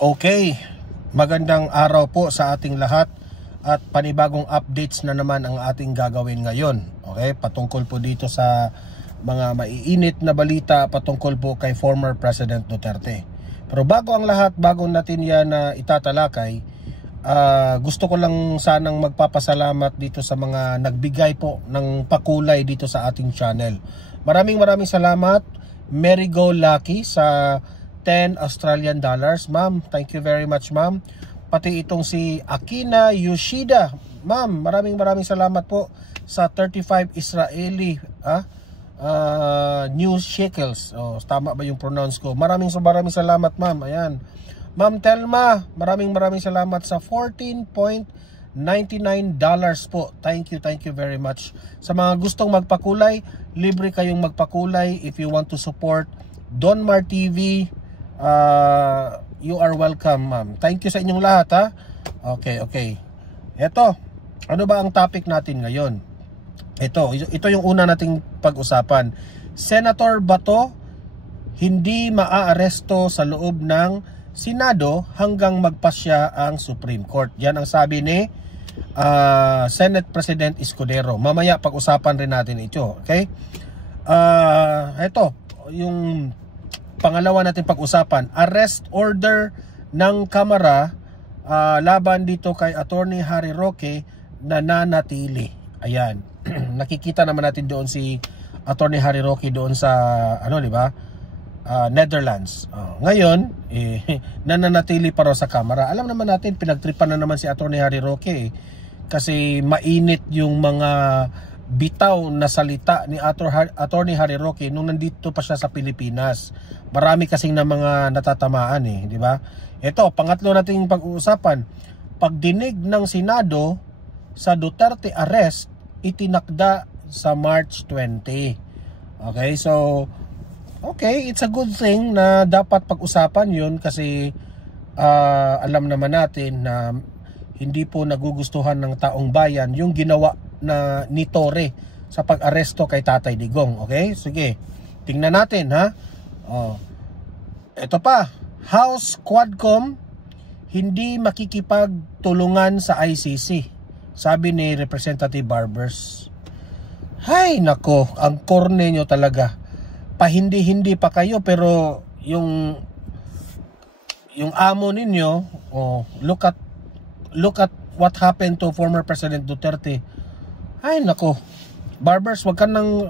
Okay, magandang araw po sa ating lahat at panibagong updates na naman ang ating gagawin ngayon. Okay, patungkol po dito sa mga maiinit na balita patungkol po kay former President Duterte. Pero bago ang lahat, bago natin yan na itatalakay, gusto ko lang sanang magpapasalamat dito sa mga nagbigay po ng pakulay dito sa ating channel. Maraming salamat, Mary Go Lucky sa 10 Australian dollars. Ma'am, thank you very much, ma'am. Pati itong si Akina Yoshida, ma'am, maraming salamat po sa 35 Israeli news shekels. Tama ba yung pronounce ko? Maraming salamat, ma'am. Ayan. Ma'am Telma, maraming salamat sa $14.99 po. Thank you very much. Sa mga gustong magpakulay, libre kayong magpakulay if you want to support Donmar TV. You are welcome, ma'am. Thank you sa inyong lahat, ha. Okay. Eto, ano ba ang topic natin ngayon? Ito yung una nating pag-usapan. Senator Bato hindi maaaresto sa loob ng Senado hanggang magpasya ang Supreme Court. Yan ang sabi ni Senate President Escudero. Mamaya pag-usapan rin natin ito, okay? Ito yung pangalawa natin pag-usapan, arrest order ng Kamara laban dito kay Attorney Harry Roque na nanatili. Ayan. Nakikita naman natin doon si Attorney Harry Roque doon sa di ba? Netherlands. Ngayon, nananatili pa raw sa Kamara. Alam naman natin, pinagtripan na naman si Attorney Harry Roque kasi mainit yung mga bitaw na salita ni Attorney Harry Roque nung nandito pa siya sa Pilipinas. Marami kasing na mga natatamaan di ba? Ito, pangatlo nating pag-uusapan. Pagdinig ng Senado sa Duterte arrest, itinakda sa March 20. Okay, so it's a good thing na dapat pag-usapan yun kasi alam naman natin na hindi po nagugustuhan ng taong bayan yung ginawa na ni Torre sa pag-aresto kay Tatay Digong. Okay? Sige. Tingnan natin, ha? Ito pa. House Quadcom hindi makikipagtulungan sa ICC. Sabi ni Representative Barbers. Hay, nako. Ang korne nyo talaga. Pahindi-hindi pa kayo pero yung amo ninyo, look at what happened to former President Duterte. Ay nako, Barbers, wag ka nang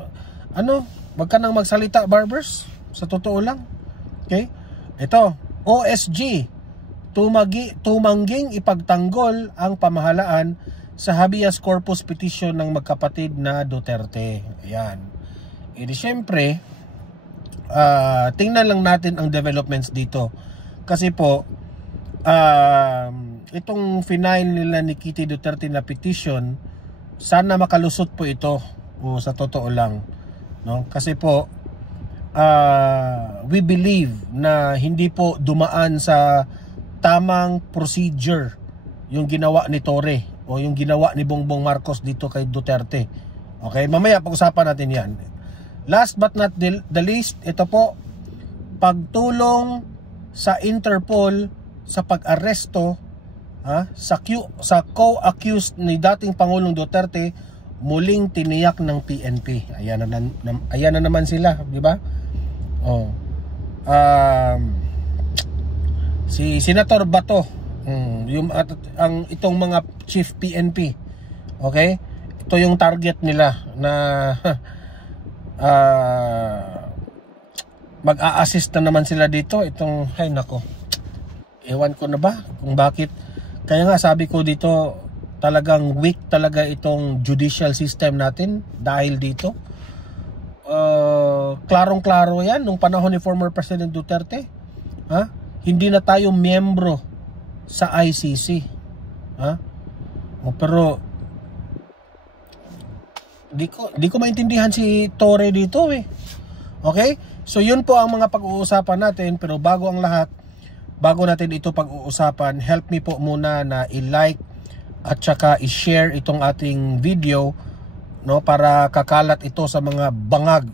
magsalita, Barbers, sa totoo lang. Okay? Ito, OSG tumangging ipagtanggol ang pamahalaan sa habeas corpus petition ng magkapatid na Duterte. Ayan. Siyempre, tingnan lang natin ang developments dito. Kasi po, itong final nila ni Kitty Duterte na petition, sana makalusot po ito sa totoo lang, no? Kasi po we believe na hindi po dumaan sa tamang procedure yung ginawa ni Torre o yung ginawa ni Bongbong Marcos dito kay Duterte. Okay, mamaya pag-usapan natin yan. Last but not the least, ito po, pagtulong sa Interpol sa pag-aresto sa co-accused ni dating Pangulong Duterte, muling tiniyak ng PNP. Ayan na naman sila, di ba? Si Senator Bato, itong mga chief PNP. Okay? Ito yung target nila na mag-a-assist na naman sila dito. Itong, hay nako. Ewan ko na ba kung bakit. Kaya nga sabi ko dito, talagang weak talaga itong judicial system natin dahil dito. Klarong-klaro yan nung panahon ni former President Duterte. Hindi na tayo miyembro sa ICC. Pero di ko maintindihan si Torre dito Okay? So yun po ang mga pag-uusapan natin, pero bago natin ito pag-uusapan, help me po muna na i-like at saka i-share itong ating video, no, para kakalat ito sa mga bangag,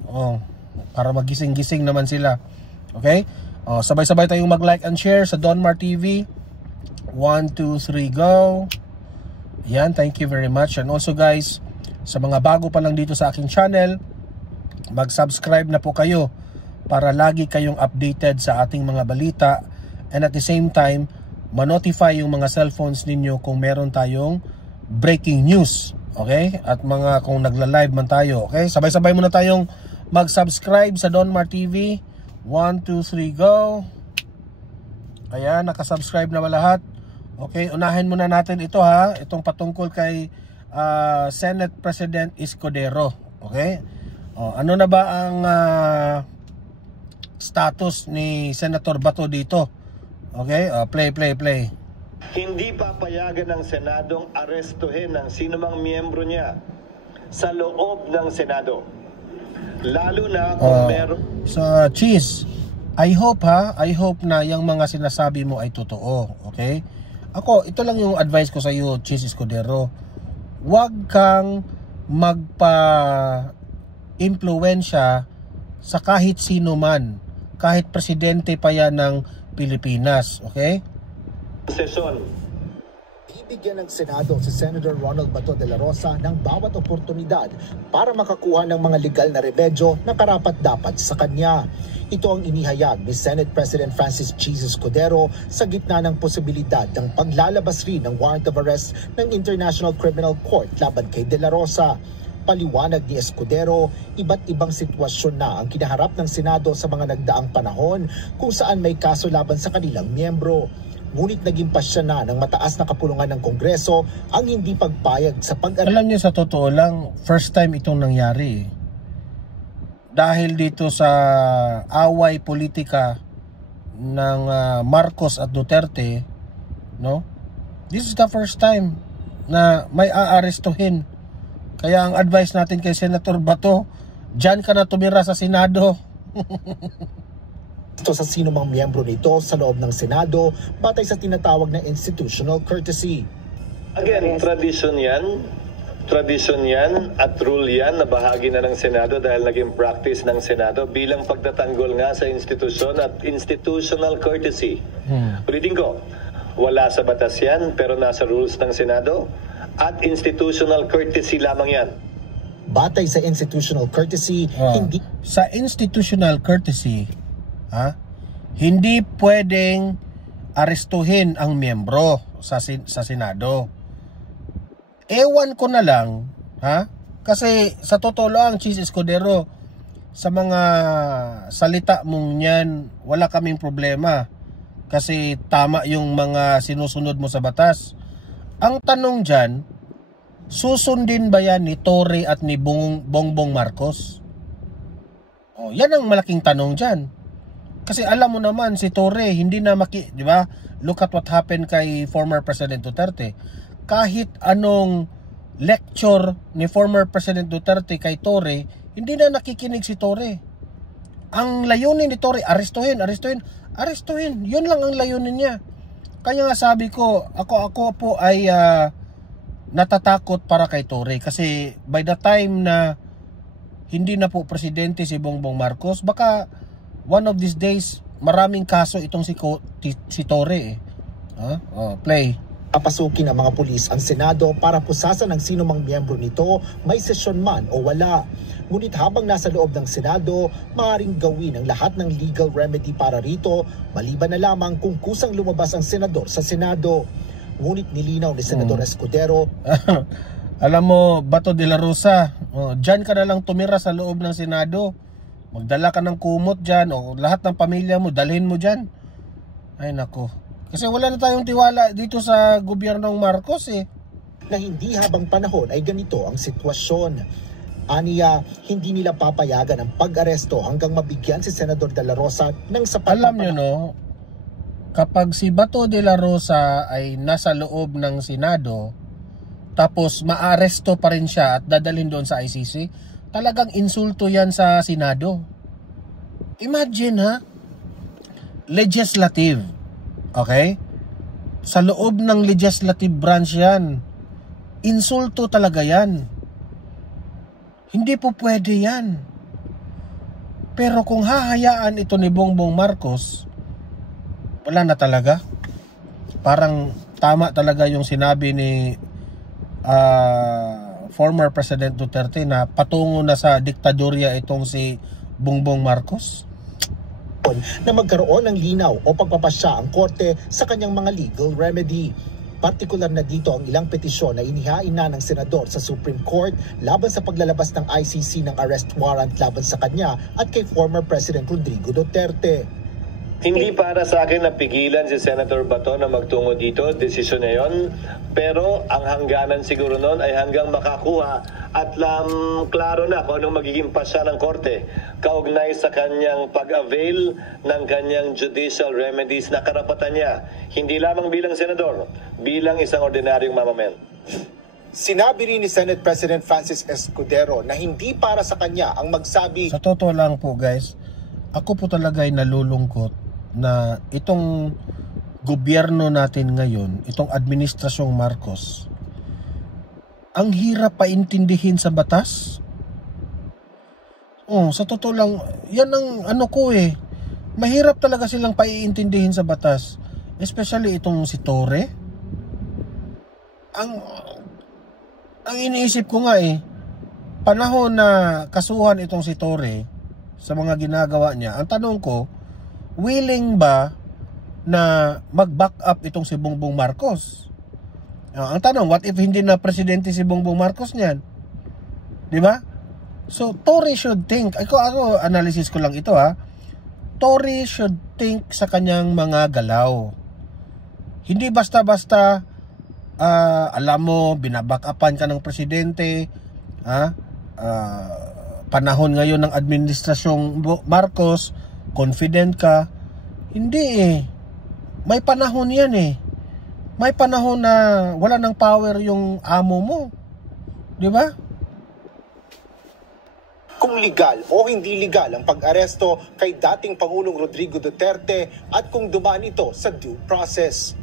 para magising-gising naman sila. Okay? Sabay-sabay tayong mag-like and share sa Donmar TV. 1, 2, 3, go. Yan, thank you very much. And also guys, sa mga bago pa lang dito sa aking channel, mag-subscribe na po kayo para lagi kayong updated sa ating mga balita, and at the same time ma-notify yung mga cellphones ninyo kung meron tayong breaking news, okay? At mga kung nagla-live man tayo, okay? Sabay-sabay muna tayong mag-subscribe sa Donmar TV. 1, 2, 3, go. Ayan, nakasubscribe na ba lahat? Okay, unahin muna natin ito ha, itong patungkol kay Senate President Escudero. Okay, ano na ba ang status ni Senator Bato dito? Okay, play. Hindi papayagan ng Senadong arestuhin ng sinumang miyembro niya sa loob ng Senado, lalo na kung meron sa Cheese. I hope na yung mga sinasabi mo ay totoo. Okay, ako, ito lang yung advice ko sa iyo, Cheese Escudero. Huwag kang magpa-impluwensya sa kahit sino man, kahit presidente pa yan ng Pilipinas, okay? sesyon. Bibigyan ng Senado si Senator Ronald Bato de la Rosa ng bawat oportunidad para makakuha ng mga legal na remedyo na karapat-dapat sa kanya. Ito ang inihayag ni Senate President Francis Cheese Escudero sa gitna ng posibilidad ng paglalabas rin ng warrant of arrest ng International Criminal Court laban kay de la Rosa. Paliwanag ni Escudero, iba't ibang sitwasyon na ang kinaharap ng Senado sa mga nagdaang panahon kung saan may kaso laban sa kanilang miyembro. Ngunit naging pasya na ng mataas na kapulungan ng Kongreso ang hindi pagpayag sa pag-arrest. Alam niyo, sa totoo lang, first time itong nangyari. Dahil dito sa away politika ng Marcos at Duterte, no? This is the first time na may aarestuhin. Kaya ang advice natin kay Senator Bato, diyan ka na tumira sa Senado. Ito sa sino mang miyembro nito sa loob ng Senado batay sa tinatawag na institutional courtesy. Again, tradisyon yan at rule yan na bahagi na ng Senado dahil naging practice ng Senado bilang pagtatanggol nga sa institusyon at institutional courtesy. Ulitin ko, wala sa batas yan pero nasa rules ng Senado at institutional courtesy lamang yan. Batay sa institutional courtesy, hindi sa institutional courtesy, hindi pwedeng arestuhin ang miyembro sa Senado. Ewan ko na lang, kasi sa totoo lang, Cheese Escudero, sa mga salita mong yan, wala kaming problema. Kasi tama yung mga sinusunod mo sa batas. Ang tanong dyan, susundin ba yan ni Torre at ni Bongbong Marcos? Yan ang malaking tanong dyan. Kasi alam mo naman, si Torre, hindi na di ba? Look at what happened kay former President Duterte. Kahit anong lecture ni former President Duterte kay Torre, hindi na nakikinig si Torre. Ang layunin ni Torre, arestuhin. Yun lang ang layunin niya. Kaya nga sabi ko, ako po ay natatakot para kay Torre. Kasi by the time na hindi na po presidente si Bongbong Marcos, baka one of these days, maraming kaso itong si Torre. Play. Papasukin ng mga pulis ang Senado para pusasan ng sino mang miyembro nito, may sesyon man o wala. Ngunit habang nasa loob ng Senado, maaaring gawin ang lahat ng legal remedy para rito, maliban na lamang kung kusang lumabas ang senador sa Senado. Ngunit nilinaw ni Senador Escudero, alam mo, Bato de la Rosa, dyan ka na lang tumira sa loob ng Senado. Magdala ka ng kumot dyan, o lahat ng pamilya mo, dalhin mo dyan. Ay nako. Kasi wala na tayong tiwala dito sa gobyernong Marcos na hindi habang panahon ay ganito ang sitwasyon. Aniya, hindi nila papayagan ang pag-aresto hanggang mabigyan si Senador de la Rosa ng sapat. Alam nyo no, kapag si Bato de la Rosa ay nasa loob ng Senado, tapos maaresto pa rin siya at dadalhin doon sa ICC, talagang insulto yan sa Senado. Imagine legislative, okay? Sa loob ng legislative branch yan, insulto talaga yan. Hindi po pwede yan. Pero kung hahayaan ito ni Bongbong Marcos, wala na talaga. Parang tama talaga yung sinabi ni former President Duterte na patungo na sa diktadorya itong si Bongbong Marcos. Na magkaroon ng linaw o pagpapasya ang korte sa kanyang mga legal remedy. Partikular na dito ang ilang petisyon na inihain na ng senador sa Supreme Court laban sa paglalabas ng ICC ng arrest warrant laban sa kanya at kay former President Rodrigo Duterte. Hindi para sa akin na pigilan si Senator Bato na magtungo dito, desisyon na yun. Pero ang hangganan siguro noon ay hanggang makakuha at klaro na kung anong magiging pasya ng korte kaugnay sa kanyang pag-avail ng kanyang judicial remedies na karapatan niya. Hindi lamang bilang senador, bilang isang ordinaryong mamamayan. Sinabi rin ni Senate President Francis Escudero na hindi para sa kanya ang magsabi. Sa totoo lang po guys, ako po talaga ay nalulungkot na itong gobyerno natin ngayon, itong administrasyong Marcos, ang hirap paintindihin sa batas. Sa totoo lang, yan ang ano ko mahirap talaga silang paiintindihin sa batas. Especially itong si Ang iniisip ko nga panahon na kasuhan itong si Torre sa mga ginagawa niya, ang tanong ko, willing ba na mag-back up itong si Bongbong Marcos? Ang tanong, what if hindi na presidente si Bongbong Marcos niyan? Di ba? So, Torre should think, ako analysis ko lang ito Torre should think sa kanyang mga galaw. Hindi basta-basta, alam mo, binaback upan ka ng presidente, panahon ngayon ng administrasyong Marcos, confident ka. Hindi may panahon yan may panahon na wala ng power yung amo mo, di ba? Kung legal o hindi legal ang pag-aresto kay dating Pangulong Rodrigo Duterte at kung dumaan ito sa due process.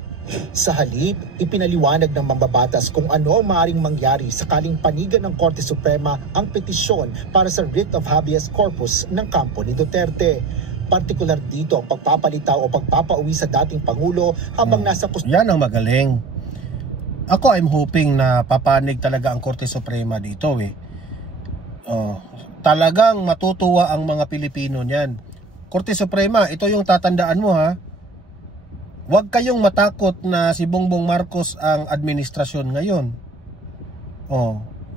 Sa halip, ipinaliwanag ng mambabatas kung ano ang maaaring mangyari sakaling panigan ng Korte Suprema ang petisyon para sa writ of habeas corpus ng kampo ni Duterte. Partikular dito ang pagpapalitaw o pagpapauwi sa dating Pangulo habang nasa yan ang magaling. Ako I'm hoping na papanig talaga ang Korte Suprema dito talagang matutuwa ang mga Pilipino niyan. Korte Suprema, ito yung tatandaan mo Huwag kayong matakot na si Bongbong Marcos ang administrasyon ngayon.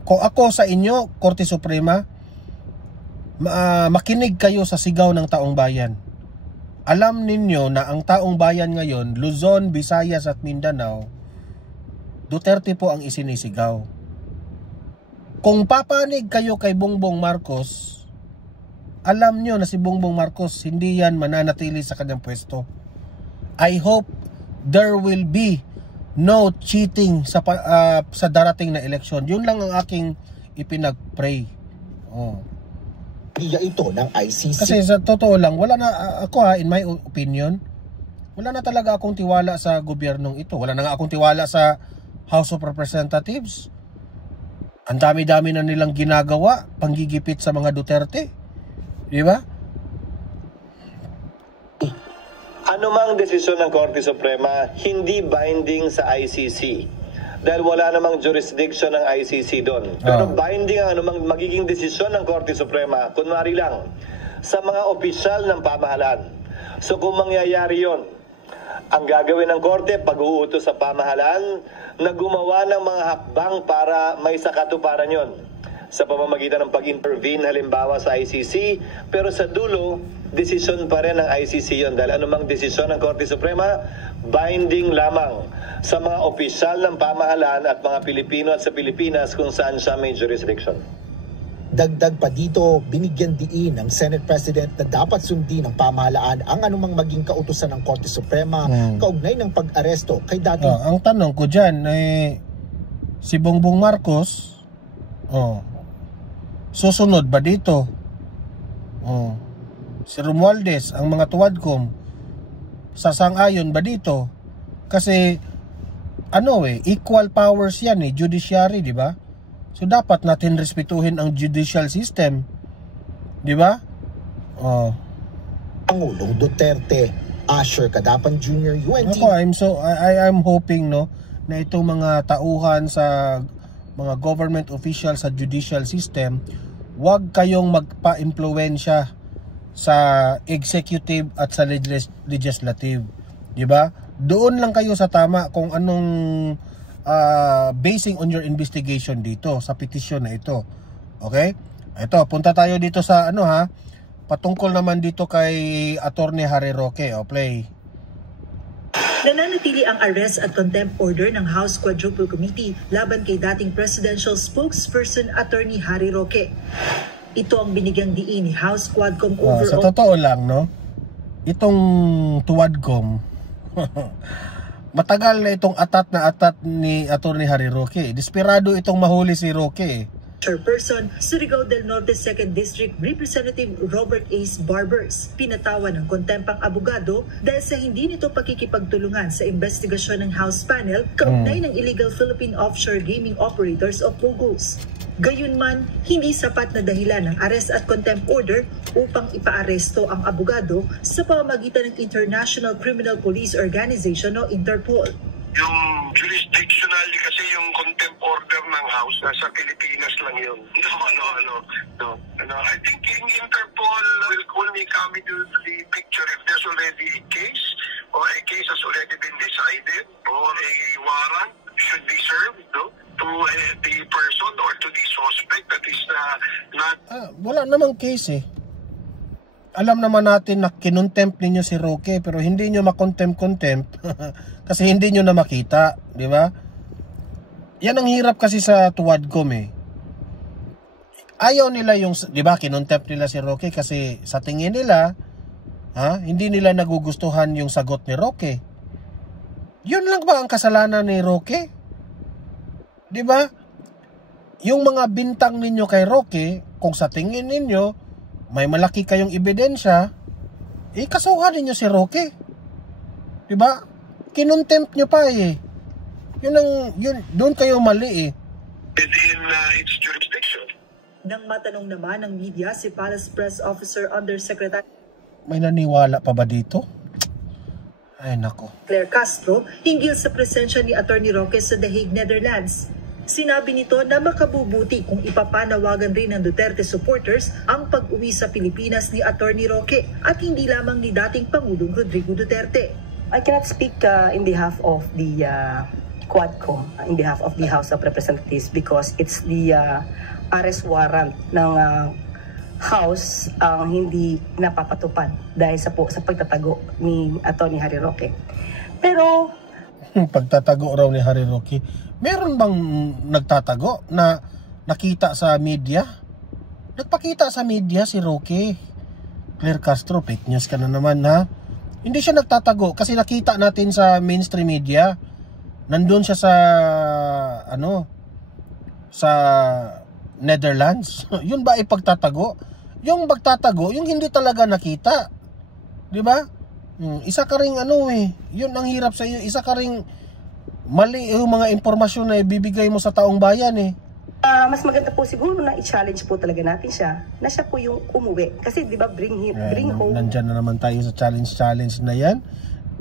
Kung ako sa inyo, Korte Suprema, makinig kayo sa sigaw ng taong bayan. Alam ninyo na ang taong bayan ngayon, Luzon, Visayas at Mindanao, Duterte po ang isinisigaw. Kung papanig kayo kay Bongbong Marcos, alam nyo na si Bongbong Marcos hindi yan mananatili sa kanyang pwesto. I hope there will be no cheating sa darating na eleksyon. Yun lang ang aking ipinag-pray. Ito ng ICC. Kasi sa totoo lang, wala na ako in my opinion, wala na talaga akong tiwala sa gobyernong ito. Wala na nga akong tiwala sa House of Representatives. Ang dami-dami na nilang ginagawa, panggigipit sa mga Duterte. Di ba? Anumang desisyon ng Korte Suprema, hindi binding sa ICC. Dahil wala namang jurisdiction ng ICC doon. Pero binding ang anumang magiging desisyon ng Korte Suprema, kunwari lang, sa mga opisyal ng pamahalaan. So kung mangyayari yon, ang gagawin ng Korte, pag-uutos sa pamahalaan na gumawa ng mga hakbang para may sakatuparan yon. Sa pamamagitan ng pag-intervene halimbawa sa ICC, pero sa dulo, desisyon pa rin ng ICC yon. Dahil anumang desisyon ng Korte Suprema, binding lamang sa mga opisyal ng pamahalaan at mga Pilipino at sa Pilipinas kung saan siya may jurisdiction. Dagdag pa dito, binigyan diin ng Senate President na dapat sundin ng pamahalaan ang anumang maging kautusan ng Korte Suprema kaugnay ng pag-aresto kay dating... ang tanong ko dyan, si Bongbong Marcos, susunod ba dito? Si Romualdez, ang mga tuwadkom, sasang-ayon ba dito? Kasi equal powers yan judiciary, di ba? So dapat natin respetuhin ang judicial system, di ba? Pangulong Duterte. Asher Cadapan Jr., UNT. Ako, I'm hoping no na itong mga tauhan sa mga government officials sa judicial system, wag kayong magpa-impluwensya sa executive at sa legislative, di ba? Doon lang kayo sa tama kung anong basing on your investigation dito sa petisyon na ito. Okay? Ito, punta tayo dito sa patungkol naman dito kay Attorney Harry Roque. O, play. Nananatili ang arrest at contempt order ng House Quadruple Committee laban kay dating presidential spokesperson Attorney Harry Roque. Ito ang binigyang diin ni House Quadcom overall. Sa totoo lang, no? Itong Tuwadcom, matagal na itong atat ni Attorney Harry Roque. Desperado itong mahuli si Roque. Chairperson, Surigao del Norte 2nd District Representative Robert Ace Barbers, pinatawan ng kontempang abogado dahil sa hindi nito pakikipagtulungan sa investigasyon ng House panel kaugnay ng illegal Philippine offshore gaming operators o POGOs. Gayunman, hindi sapat na dahilan ng arrest at contempt order upang ipaaresto ang abogado sa pamamagitan ng International Criminal Police Organization o Interpol. Yung jurisdictionally kasi yung contempt order ng House nasa Pilipinas lang yun. No. I think Interpol will only come into the picture if there's already a case or a case has already been decided or a warrant should be served to the person or to the suspect that is not... wala namang case eh. Alam naman natin na kinontempt ninyo si Roque pero hindi nyo makontempt kasi hindi nyo na makita, di ba? Yan ang hirap kasi sa Tuwadcom eh. Ayaw nila yung, di ba, kinontempt nila si Roque kasi sa tingin nila, hindi nila nagugustuhan yung sagot ni Roque. Yun lang ba ang kasalanan ni Roque? Di ba? Yung mga bintang ninyo kay Roque, kung sa tingin ninyo may malaki kayong ebidensya, kasuhan ninyo si Roque. Diba? Kinontempt nyo pa eh. Doon kayo mali eh. Within its jurisdiction. Nang matanong naman ng media si Palace Press Officer Undersecretary may naniwala pa ba dito? Ay nako. Claire Castro hinggil sa presensya ni Attorney Roque sa The Hague, Netherlands. Sinabi nito na makabubuti kung ipapanawagan rin ng Duterte supporters ang pag-uwi sa Pilipinas ni Attorney Roque at hindi lamang ni dating Pangulong Rodrigo Duterte. I cannot speak in behalf of the Quadcom, in behalf of the House of Representatives because it's the arrest warrant ng House ang hindi napapatupad dahil sa pagtatago ni Attorney Harry Roque. Pero pagtatago raw ni Harry Roque, meron bang nagtatago na nakita sa media? Nagpakita sa media si Roque. Claire Castro, fake news ka na naman ha. Hindi siya nagtatago kasi nakita natin sa mainstream media. Nandun siya sa sa Netherlands. Yun ba ay pagtatago? Yung pagtatago, yung hindi talaga nakita. 'Di ba? Isa ka ring yun ang hirap sa iyo. Isa ka ring mali yung mga impormasyon na ibibigay mo sa taong bayan eh. Mas maganda po siguro na i-challenge po talaga natin siya na siya po yung umuwi. Kasi di ba bring home. Nandyan na naman tayo sa challenge na yan.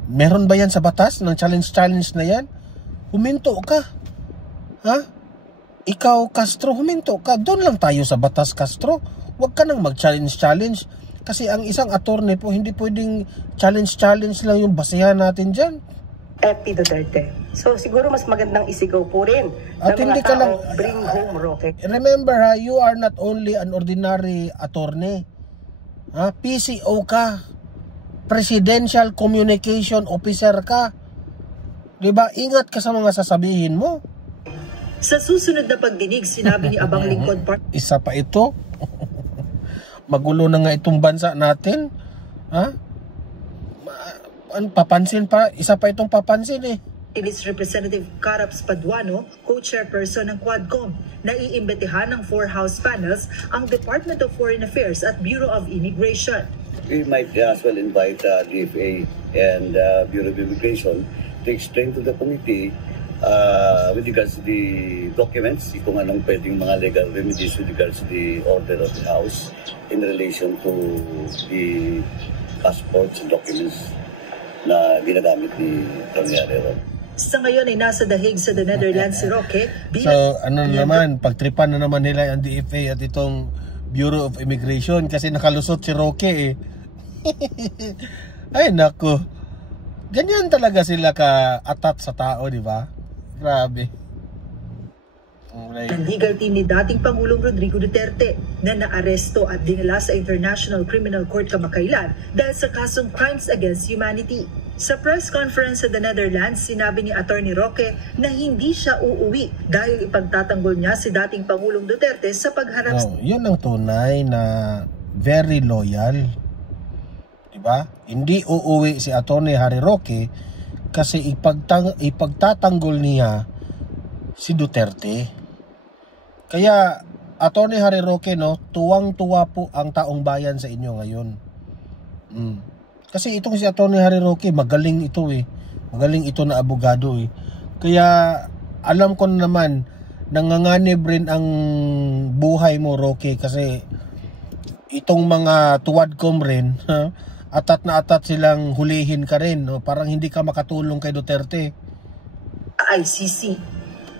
Meron ba yan sa batas ng challenge na yan? Huminto ka. Ha? Ikaw Castro, huminto ka. Doon lang tayo sa batas Castro. Huwag ka nang mag-challenge. Kasi ang isang attorney po, hindi pwedeng challenge lang yung basihan natin dyan. FP Duterte. So siguro mas magandang isigaw po rin. At hindi ka lang, bring home Roque. Remember you are not only an ordinary attorney. PCO ka. Presidential Communication Officer ka. Diba? Ingat ka sa mga sasabihin mo. Sa susunod na pagdinig, sinabi ni Abang Lingkod Park. Isa pa ito. Magulo na nga itong bansa natin. Papansin pa, isa pa itong papansin eh. Ilis Representative Caraps Paduano, co-chairperson ng Quadcom, na iimbestigahan ng 4 House panels ang Department of Foreign Affairs at Bureau of Immigration. We might as well invite DFA and Bureau of Immigration to explain to the committee with regards to the documents, kung anong pwedeng mga legal remedies with regards to the order of the House in relation to the passports and documents na ginagamit ni Tony Harry. Sa ngayon ay nasa The Hague sa the Netherlands si Roque. So ano naman, pagtripan na naman nila ang DFA at itong Bureau of Immigration kasi nakalusot si Roque eh. Ay nako. Ganyan talaga sila ka-atat sa tao, di ba? Grabe. Ang legal team ni dating Pangulong Rodrigo Duterte na naaresto at dinala sa International Criminal Court kamakailan dahil sa kasong Crimes Against Humanity. Sa press conference sa the Netherlands, sinabi ni Attorney Roque na hindi siya uuwi dahil ipagtatanggol niya si dating Pangulong Duterte sa pagharap. Yun ang tunay na very loyal. Diba? Hindi uuwi si Attorney Harry Roque kasi ipagtatanggol niya si Duterte. Kaya Attorney Harry Roque, no, tuwang-tuwa po ang taong bayan sa inyo ngayon. Kasi itong si Attorney Harry Roque, magaling ito eh. Magaling ito na abogado eh. Kaya alam ko naman, nanganganib rin ang buhay mo, Roque, kasi itong mga tuwadkom rin, atat na atat silang hulihin ka rin, no? Parang hindi ka makatulong kay Duterte. ICC.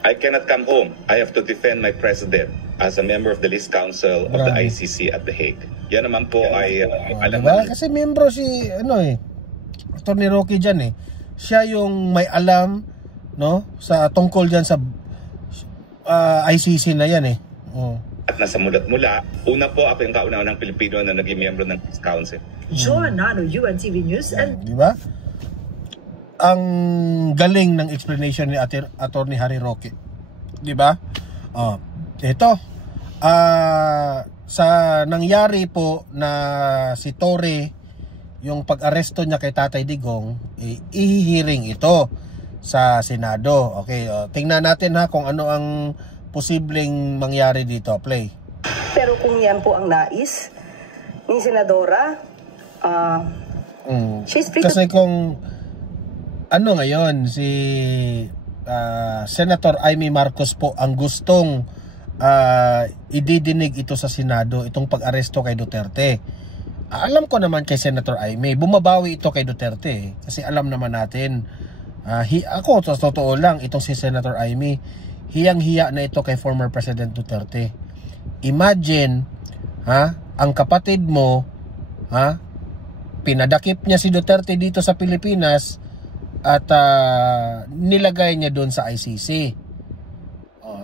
I cannot come home. I have to defend my president as a member of the list council of the ICC at The Hague. Yan naman po ay alam diba? Kasi membro si Attorney Roque dyan eh. Siya yung may alam, no, sa tungkol dyan sa ICC na yan eh. At nasa mulat-mula, una po ako yung kauna-unang Pilipino na naging miyembro ng Peace Council. Joan Nano, UNTV News. And diba? Ang galing ng explanation ni Attorney Harry Roque. Diba? Ito. Sa nangyari po na si Torre, yung pag-aresto niya kay Tatay Digong, ihihiring ito sa Senado. Okay, tingnan natin ha kung ano ang posibleng mangyari dito. Play. Pero kung yan po ang nais ni Senadora, she's free kasi kung ano ngayon, si Senator Amy Marcos po ang gustong ididinig ito sa Senado, itong pag-aresto kay Duterte. Alam ko naman kay Senator Amy, bumabawi ito kay Duterte kasi alam naman natin, ako sa totoo lang, itong si Senator Amy, hiyang-hiya na ito kay former President Duterte. Imagine, ang kapatid mo, pinadakip niya si Duterte dito sa Pilipinas at nilagay niya doon sa ICC.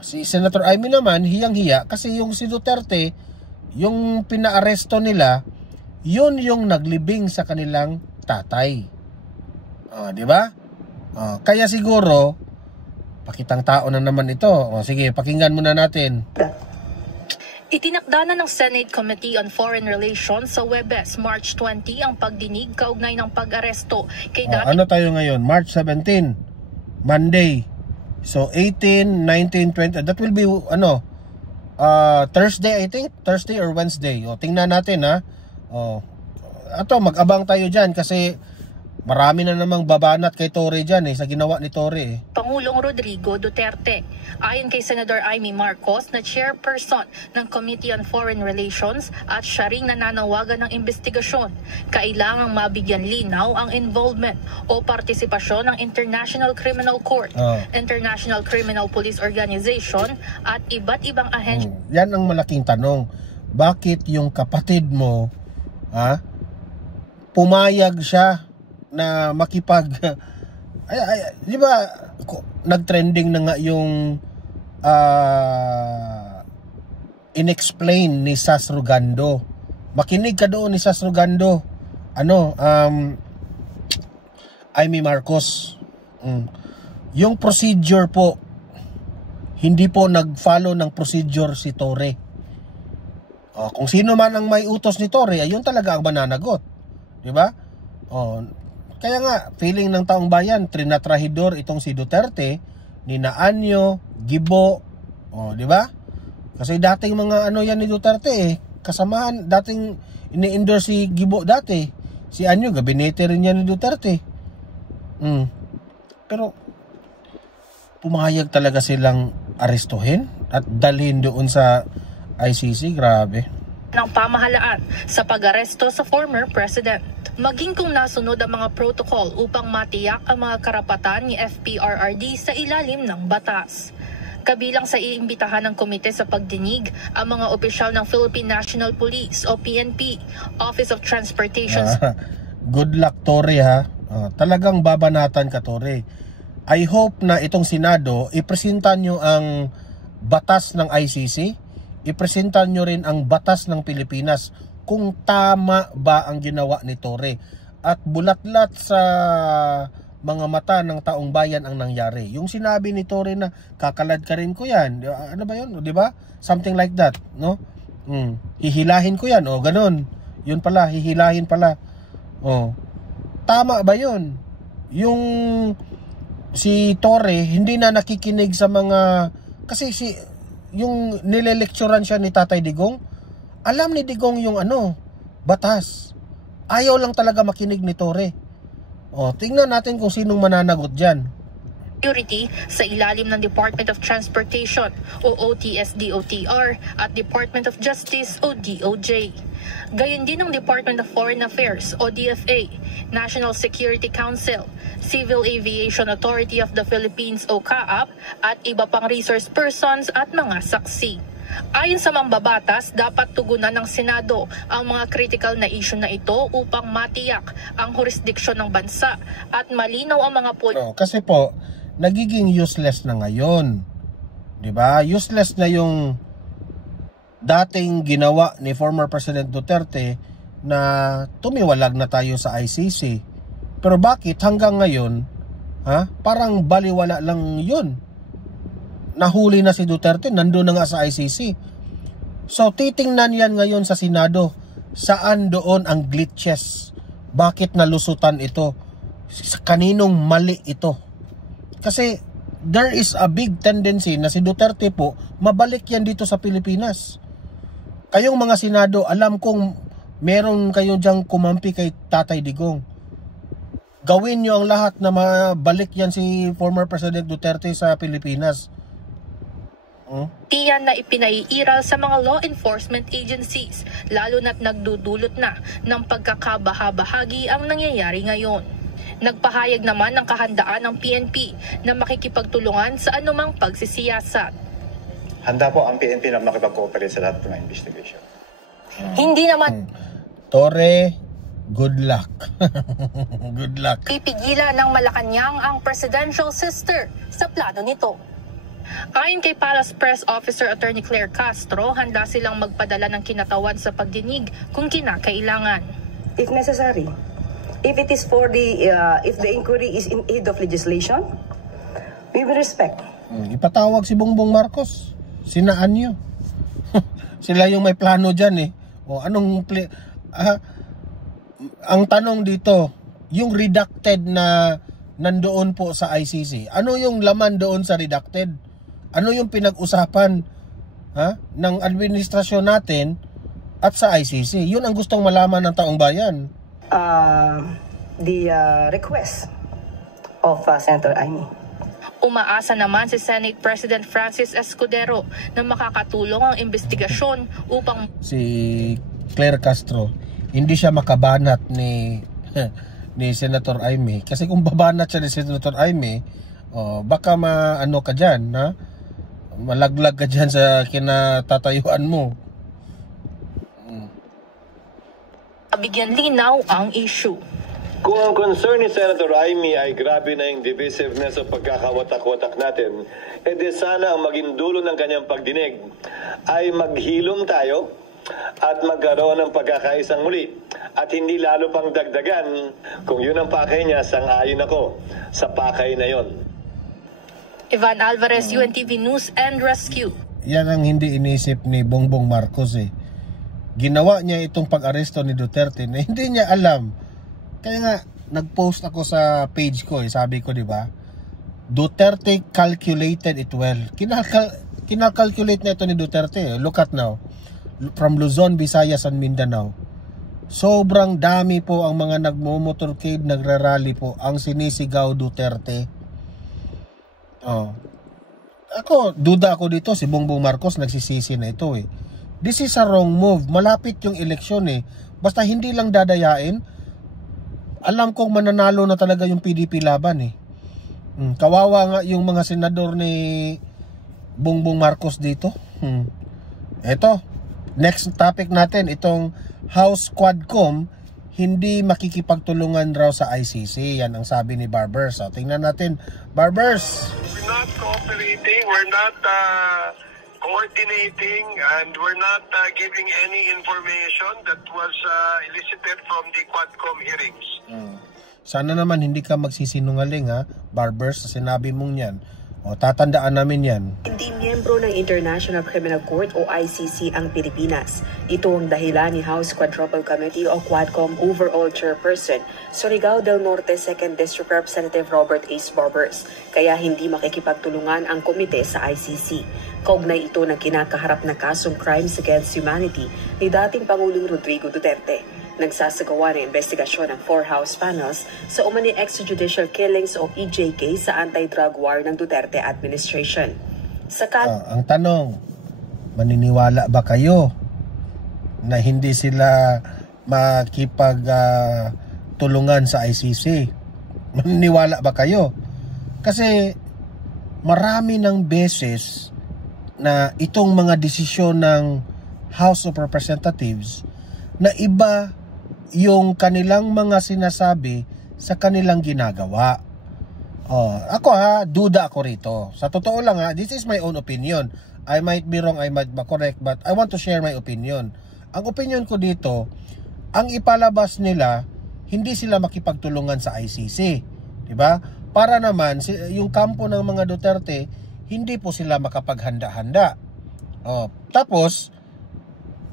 Si Senator Amy naman, hiyang-hiya kasi yung si Duterte, yung pinaaresto nila, yun yung naglibing sa kanilang tatay. Di ba? Kaya siguro, pakitang tao na naman ito. Sige, pakinggan muna natin. Itinakda na ng Senate Committee on Foreign Relations sa Webes, March 20 ang pagdinig kaugnay ng pag-aresto kay ano tayo ngayon? March 17, Monday. So 18, 19, 20, that will be Thursday I think, Thursday or Wednesday. Tingnan natin ha. Mag-abang tayo dyan kasi marami na namang babanat kay Torre dyan sa ginawa ni Torre Pangulong Rodrigo Duterte. Ayon kay Senator Amy Marcos na chairperson ng Committee on Foreign Relations at siya ring nananawagan ng investigasyon, kailangang mabigyan linaw ang involvement o partisipasyon ng International Criminal Court, International Criminal Police Organization at iba't ibang ahensya. Yan ang malaking tanong. Bakit yung kapatid mo pumayag siya na makipag di ba nagtrending na nga yung inexplain ni Sas Rugando. Makinig ka doon ni Sas Rugando. Amy Marcos. Yung procedure po, hindi po nag-follow ng procedure si Torre. Kung sino man ang may utos ni Torre, ayun talaga ang mananagot. Di ba? Kaya nga, feeling ng taong bayan, trinatrahidor itong si Duterte, ni Anyo, Gibo, di ba? Kasi dating mga yan ni Duterte kasamahan, dating ini-endorse si Gibo dati. Si Anyo, gabinete rin yan ni Duterte. Pero, pumayag talaga silang arestuhin at dalhin doon sa ICC, grabe. Ng pamahalaan sa pag-aresto sa former president. maging kung nasunod ang mga protocol upang matiyak ang mga karapatan ni FPRRD sa ilalim ng batas. Kabilang sa iimbitahan ng komite sa pagdinig ang mga opisyal ng Philippine National Police o PNP, Office of Transportation. Good luck, Torre, ha? Talagang babanatan ka, Torre. I hope na itong Senado, ipresenta nyo ang batas ng ICC, ipresenta nyo rin ang batas ng Pilipinas kung tama ba ang ginawa ni Torre. At bulatlat sa mga mata ng taong bayan ang nangyari. Yung sinabi ni Torre na kakalad ka rin ko yan. Ano ba yun? Di ba? Something like that, no? Hihilahin ko yan. O, ganun. Yun pala, hihilahin pala. O, tama ba yun? Yung si Torre, hindi na nakikinig sa mga... Kasi yung nilelekturan siya ni Tatay Digong, alam ni Digong yung batas. Ayaw lang talaga makinig ni Torre. O, tingnan natin kung sinong mananagot dyan. Security sa ilalim ng Department of Transportation o OTS-DOTR at Department of Justice o DOJ. Gayon din ng Department of Foreign Affairs o DFA, National Security Council, Civil Aviation Authority of the Philippines o CAAP at iba pang resource persons at mga saksi. Ayon sa mambabatas, dapat tugunan ng Senado ang mga critical na issue na ito upang matiyak ang jurisdiksyon ng bansa at malinaw ang mga kasi po, nagiging useless na ngayon. 'Di ba? Useless na yung dating ginawa ni former President Duterte na tumiwalag na tayo sa ICC. Pero bakit hanggang ngayon, parang baliwala lang 'yun? Nahuli na si Duterte, nandun na nga sa ICC. So, titingnan yan ngayon sa Senado. Saan doon ang glitches? Bakit nalusutan ito? Kaninong mali ito? Kasi, there is a big tendency na si Duterte po, mabalik yan dito sa Pilipinas. Kayong mga Senado, alam kong meron kayo diyang kumampi kay Tatay Digong. Gawin nyo ang lahat na mabalik yan si former President Duterte sa Pilipinas. Tiyan na ipinaiiral sa mga law enforcement agencies, lalo na't nagdudulot na ng pagkakabahabahagi ang nangyayari ngayon. Nagpahayag naman ng kahandaan ng PNP na makikipagtulungan sa anumang pagsisiyasat. Handa po ang PNP na makipag-cooperate sa lahat ng investigation. Hindi naman Torre, good luck. Good luck. Pipigilan ng Malacanang ang presidential sister sa plano nito. Ayon kay Palace Press Officer Attorney Claire Castro, handa silang magpadala ng kinatawan sa pagdinig kung kinakailangan. If necessary, if it is for if the inquiry is in aid of legislation, we will respect. Ipatawag si Bongbong Marcos. Sinaan nyo. Sila yung may plano dyan eh. O anong ang tanong dito, yung redacted na nandoon po sa ICC, ano yung laman doon sa redacted? Ano yung pinag-usapan ng administrasyon natin at sa ICC? Yun ang gustong malaman ng taong bayan. The request of Senator Amy. Umaasa naman si Senate President Francis Escudero na makakatulong ang investigasyon upang si Claire Castro hindi siya makabanat ni Senator Amy. Kasi kung babanat siya ni Senator Amy, baka maano ka dyan, malaglag ka dyan sa kinatatayuan mo. Bigyan linaw ang issue. Kung ang concern ni Senator Amy ay grabe na yung divisiveness o pagkakawatak-watak natin, edi sana ang maging dulo ng kanyang pagdinig ay maghilom tayo at magkaroon ng pagkakaisang muli at hindi lalo pang dagdagan. Kung yun ang pakay niya, sang-ayon ako sa pakay na yon. Ivan Alvarez, UNTV News and Rescue. Yan ang hindi inisip ni Bongbong Marcos eh. Ginawa niya itong pag-aresto ni Duterte na hindi niya alam. Kaya nga, nag-post ako sa page ko eh. Sabi ko, di ba? Duterte calculated it well. Kinakalculate na ito ni Duterte. Look at now. From Luzon, Visayas, and Mindanao. Sobrang dami po ang mga nagmo-motorcade, nagrarally po. Ang sinisigaw Duterte. Ako, duda ako dito. Si Bongbong Marcos nagsisisi na ito eh. This is a wrong move. Malapit yung eleksyon eh. Basta hindi lang dadayain. alam kong mananalo na talaga yung PDP laban eh. Kawawa nga yung mga senador ni Bongbong Marcos dito. Eto, next topic natin, itong House Quadcom hindi makikipagtulungan raw sa ICC. Yan ang sabi ni Barbers. So, tingnan natin. Barbers! We're not cooperating, we're not coordinating, and we're not giving any information that was elicited from the Quadcom hearings. Sana naman hindi ka magsisinungaling ha, Barbers, sa sinabi mong yan. O, tatandaan namin yan. Hindi miyembro ng International Criminal Court o ICC ang Pilipinas. Ito ang dahilan ni House Quadruple Committee o Quadcom Overall Chairperson Surigao del Norte 2nd District Representative Robert Ace Barbers. Kaya hindi makikipagtulungan ang komite sa ICC. Kaugnay ito ng kinakaharap na kasong crimes against humanity ni dating Pangulong Rodrigo Duterte. Nagsasagawa ng investigasyon ng 4 House panels sa umani extrajudicial killings o EJK sa anti-drug war ng Duterte administration. Ang tanong, maniniwala ba kayo na hindi sila makipagtulungan sa ICC? Maniniwala ba kayo? Kasi marami ng beses na itong mga desisyon ng House of Representatives na iba yung kanilang mga sinasabi sa kanilang ginagawa. Ako duda ako rito. Sa totoo lang this is my own opinion. I might be wrong, I might be correct, but I want to share my opinion. Ang opinion ko dito, ang ipalabas nila, hindi sila makipagtulungan sa ICC. Diba? Para naman, yung kampo ng mga Duterte, hindi po sila makapaghanda-handa. Tapos,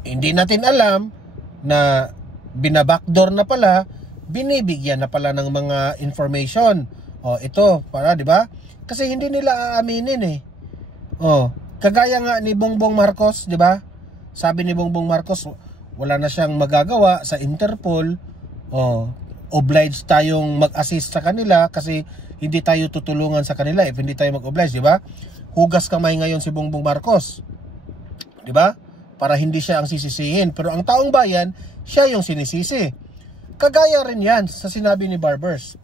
hindi natin alam na binabackdoor na pala, binibigyan na pala ng mga information. Ito, para, di ba? Kasi hindi nila aaminin eh. Kagaya nga ni Bongbong Marcos, di ba? Sabi ni Bongbong Marcos, wala na siyang magagawa sa Interpol. Obliged tayong mag-assist sa kanila kasi hindi tayo tutulungan sa kanila if hindi tayo mag-oblige, di ba? Hugas kamay ngayon si Bongbong Marcos. Di ba? Para hindi siya ang sisisihin. Pero ang taong bayan, siya yung sinisisi. Kagaya rin yan sa sinabi ni Barbers.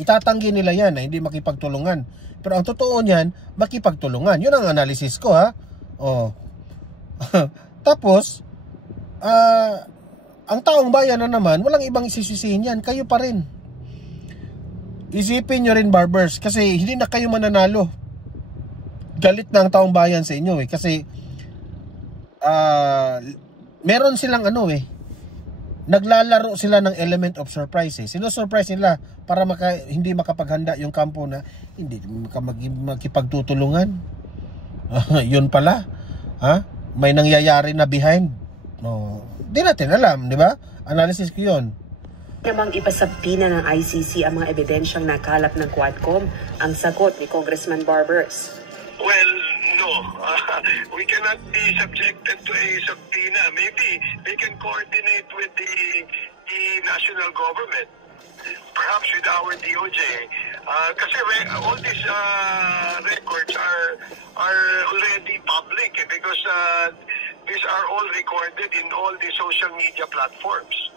Itatanggi nila yan na hindi makipagtulungan. Pero ang totoo niyan, makipagtulungan. Yun ang analysis ko ha. Tapos, ang taong bayan na naman, walang ibang isisisihin yan. Kayo pa rin. Isipin nyo rin, Barbers, kasi hindi na kayo mananalo. Galit na ang taong bayan sa inyo eh. Kasi, meron silang naglalaro sila ng element of surprise eh. Sino-surprise nila para hindi makapaghanda yung kampo na hindi makipagtutulungan. Yun pala. May nangyayari na behind. Di natin alam, di ba? Analysis ko yun. Namang ipasabina ng ICC ang mga ebidensyang nakalap ng Quadcom, ang sagot ni Congressman Barbers. Well, no. We cannot be subjected to a subpoena. Maybe they can coordinate with the national government, perhaps with our DOJ. Kasi all these records are already public because these are all recorded in all the social media platforms.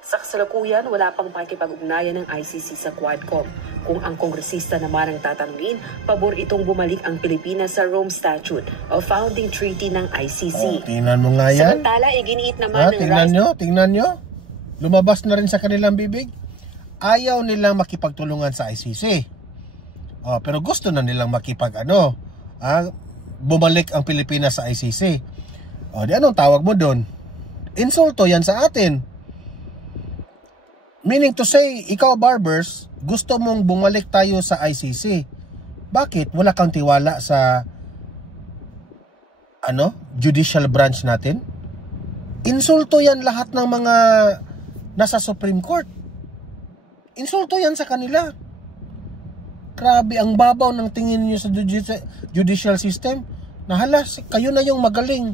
Sa kasalukuyan, wala pang pakikipag-ugnayan ng ICC sa Quadcom. Kung ang kongresista naman ang tatanungin, pabor itong bumalik ang Pilipinas sa Rome Statute o founding treaty ng ICC. Tingnan mo nga yan. Samantala, iginiit naman ng tingnan nyo. Lumabas na rin sa kanilang bibig. Ayaw nilang makipagtulungan sa ICC. Pero gusto na nilang bumalik ang Pilipinas sa ICC. Di anong tawag mo doon? Insulto yan sa atin. Meaning to say, ikaw Barbers, gusto mong bumalik tayo sa ICC. Bakit? Wala kang tiwala sa judicial branch natin? Insulto yan lahat ng mga nasa Supreme Court. Insulto yan sa kanila. Grabe, ang babaw ng tingin niyo sa judicial system. Nahala, kayo na yung magaling.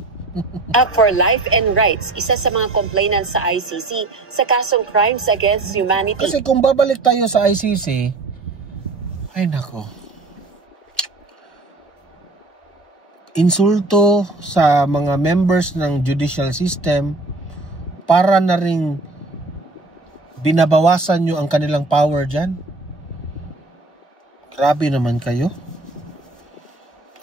Up for Life and Rights, isa sa mga complainants sa ICC sa kasong crimes against humanity. Kasi kung babalik tayo sa ICC, ay nako, insulto sa mga members ng judicial system, para na ring binabawasan nyo ang kanilang power dyan. Grabe naman kayo.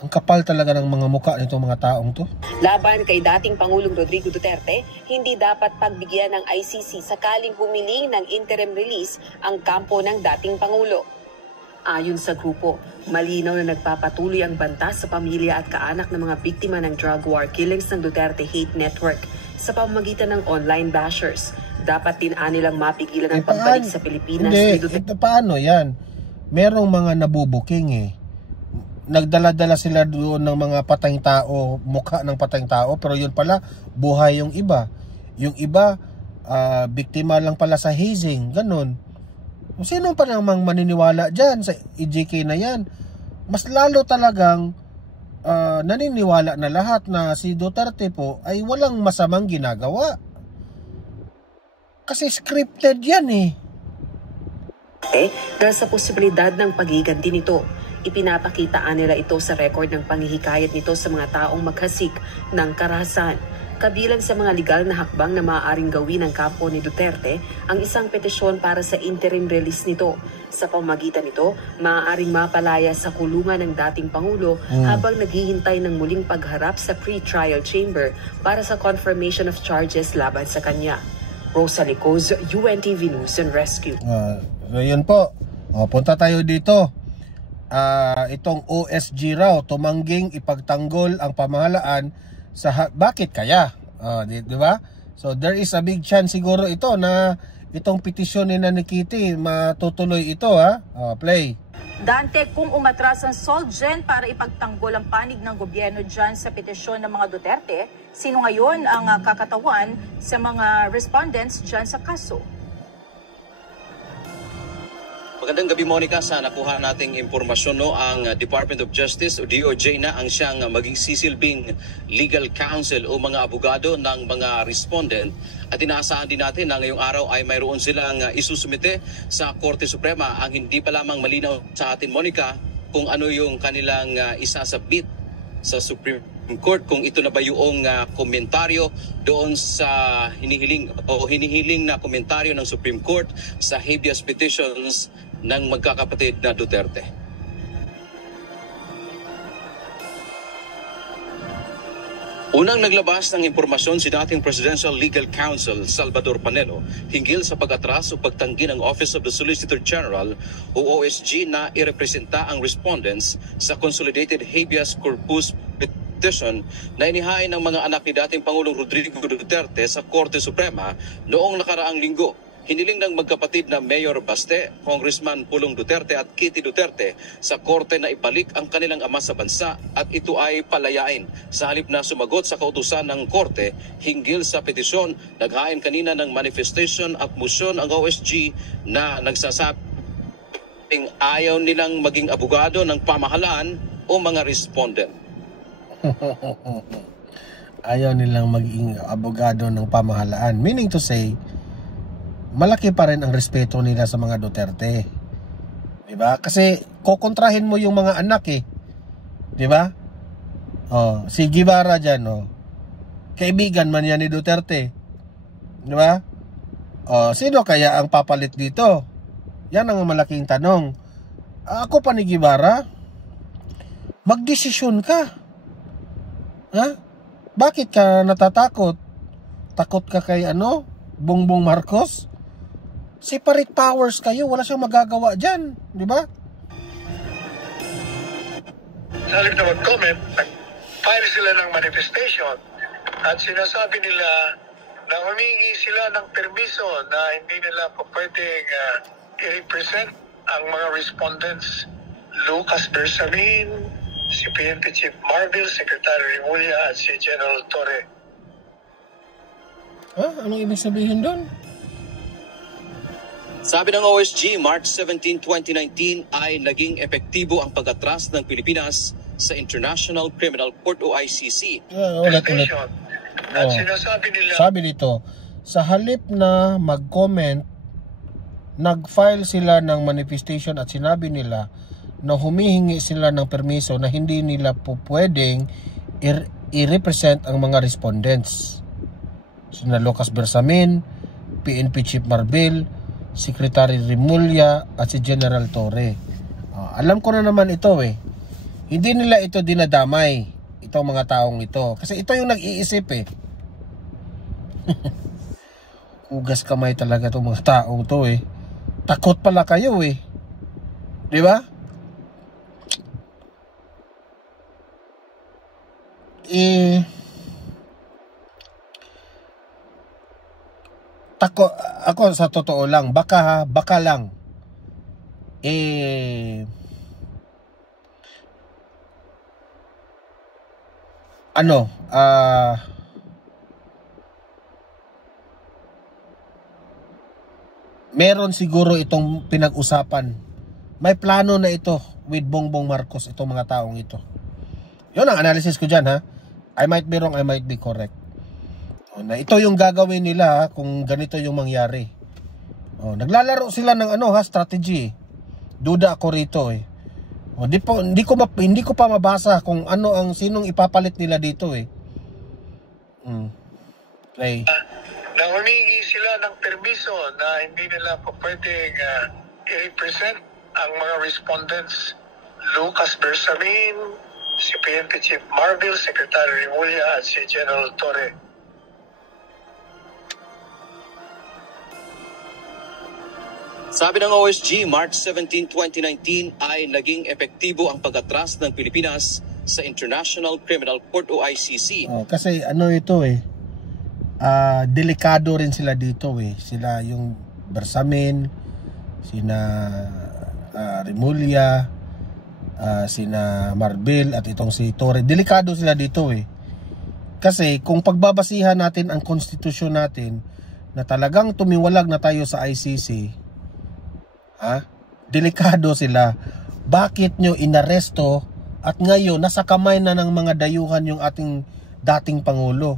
Ang kapal talaga ng mga muka nitong mga taong to. Laban kay dating Pangulong Rodrigo Duterte, hindi dapat pagbigyan ng ICC sakaling humiling ng interim release ang kampo ng dating Pangulo. Ayon sa grupo, malinaw na nagpapatuloy ang banta sa pamilya at kaanak ng mga biktima ng drug war killings ng Duterte Hate Network sa pamamagitan ng online bashers. Dapat din nilang mapigilan ang pagbalik sa Pilipinas ni Duterte. Paano yan? Merong mga nabubuking Nagdala-dala sila doon ng mga patayng tao, mukha ng patayng tao, pero yun pala, buhay yung iba. Yung iba, biktima lang pala sa hazing, ganun. Sino pa namang maniniwala dyan sa EJK na yan? Mas lalo talagang naniniwala na lahat na si Duterte po ay walang masamang ginagawa. Kasi scripted yan Dahil sa posibilidad ng pagiganti nito, ipinapakitaan nila ito sa record ng panghihikayat nito sa mga taong maghasik ng karahasan. Kabilang sa mga legal na hakbang na maaaring gawin ng kampo ni Duterte ang isang petisyon para sa interim release nito. Sa pamamagitan nito, maaaring mapalaya sa kulungan ng dating Pangulo habang naghihintay ng muling pagharap sa pre-trial chamber para sa confirmation of charges laban sa kanya. Rosa Licoz, UNTV News and Rescue. Yun po. Punta tayo dito. Itong OSG raw tumangging ipagtanggol ang pamahalaan sa bakit kaya? Di ba? So there is a big chance siguro ito na itong petisyon ni Kitty matutuloy ito play. Dante, kung umatras ang Solgen para ipagtanggol ang panig ng gobyerno dyan sa petisyon ng mga Duterte, sino ngayon ang kakatawan sa mga respondents dyan sa kaso? Magandang gabi, Monica. Sa nakuha nating impormasyon, ang Department of Justice o DOJ na ang siyang maging sisilbing legal counsel o mga abogado ng mga respondent. At inaasahan din natin na ngayong araw ay mayroon silang isusumite sa Korte Suprema. Ang hindi pa lamang malinaw sa atin, Monica, kung ano yung kanilang isasabit sa Supreme Court, kung ito na ba yung komentaryo doon sa hinihiling na komentaryo ng Supreme Court sa habeas petitions ng magkakapatid na Duterte. Unang naglabas ng impormasyon si dating Presidential Legal Counsel Salvador Panelo hinggil sa pag-atras o pagtanggi ng Office of the Solicitor General o OSG na irepresenta ang respondents sa Consolidated Habeas Corpus Petition na inihain ng mga anak ni dating Pangulong Rodrigo Duterte sa Korte Suprema noong nakaraang linggo. Hiniling ng magkapatid na Mayor Baste, Congressman Pulong Duterte at Kitty Duterte sa korte na ibalik ang kanilang ama sa bansa at ito ay palayain. Sa halip na sumagot sa kautusan ng korte hinggil sa petisyon, naghain kanina ng manifestation at motion ang OSG na nagsasabing ayaw nilang maging abogado ng pamahalaan o mga respondent. Ayaw nilang maging abogado ng pamahalaan. Meaning to say, malaki pa rin ang respeto nila sa mga Duterte. Diba? Kasi kokontrahin mo yung mga anak Diba? Si Guevara dyan, kaibigan man yan ni Duterte. Diba? Sino kaya ang papalit dito? Yan ang malaking tanong. Ako pa ni Guevara, magdesisyon ka. Bakit ka natatakot? Takot ka kay Bongbong Marcos? Separate powers kayo, wala siyang magagawa dyan, di ba? Sa halip na mag-comment, nag-file sila ng manifestation at sinasabi nila na humingi sila ng permiso na hindi nila po pwedeng i-represent ang mga respondents. Lucas Bersamin, si PNP Chief Marbil, Secretary Remulla at si General Torre. Anong ibig sabihin doon? Sabi ng OSG, March 17, 2019 ay naging epektibo ang pag-atras ng Pilipinas sa International Criminal Court o ICC. Ulit. At sinasabi nila, sabi dito, sa halip na mag-comment, nag-file sila ng manifestation at sinabi nila na humihingi sila ng permiso na hindi nila po pwedeng i-represent ang mga respondents. Sina Lucas Bersamin, PNP Chief Marbil, Secretary Remulla at si General Torre. Alam ko na naman ito eh. Hindi nila ito dinadamay, itong mga taong ito. Kasi ito yung nag-iisip eh. Hugas kamay talaga itong mga taong to eh. Takot pala kayo eh. Di ba? Ako sa totoo lang, baka lang meron siguro itong pinag-usapan. May plano na ito with Bongbong Marcos, itong mga taong ito. Yun ang analysis ko dyan, ha. I might be wrong, I might be correct. Na ito yung gagawin nila kung ganito yung mangyari. Naglalaro sila ng strategy. Duda ako rito eh. Hindi ko pa mabasa kung sinong ipapalit nila dito eh. Okay. Na humingi sila ng permiso na hindi nila pa pwedeng i-represent ang mga respondents. Lucas Bersamin, si PNP Chief Marbil, Secretary Remulla at si General Torre. Sabi ng OSG, March 17, 2019 ay naging epektibo ang pag-atras ng Pilipinas sa International Criminal Court o ICC. Kasi ito eh, delikado rin sila dito eh. Sila yung Bersamin, sina Remulla, sina Marbil at itong si Torre. Delikado sila dito eh. Kasi kung pagbabasihan natin ang konstitusyon natin na talagang tumiwalag na tayo sa ICC, delikado sila. Bakit nyo inaresto at ngayon nasa kamay na ng mga dayuhan yung ating dating Pangulo?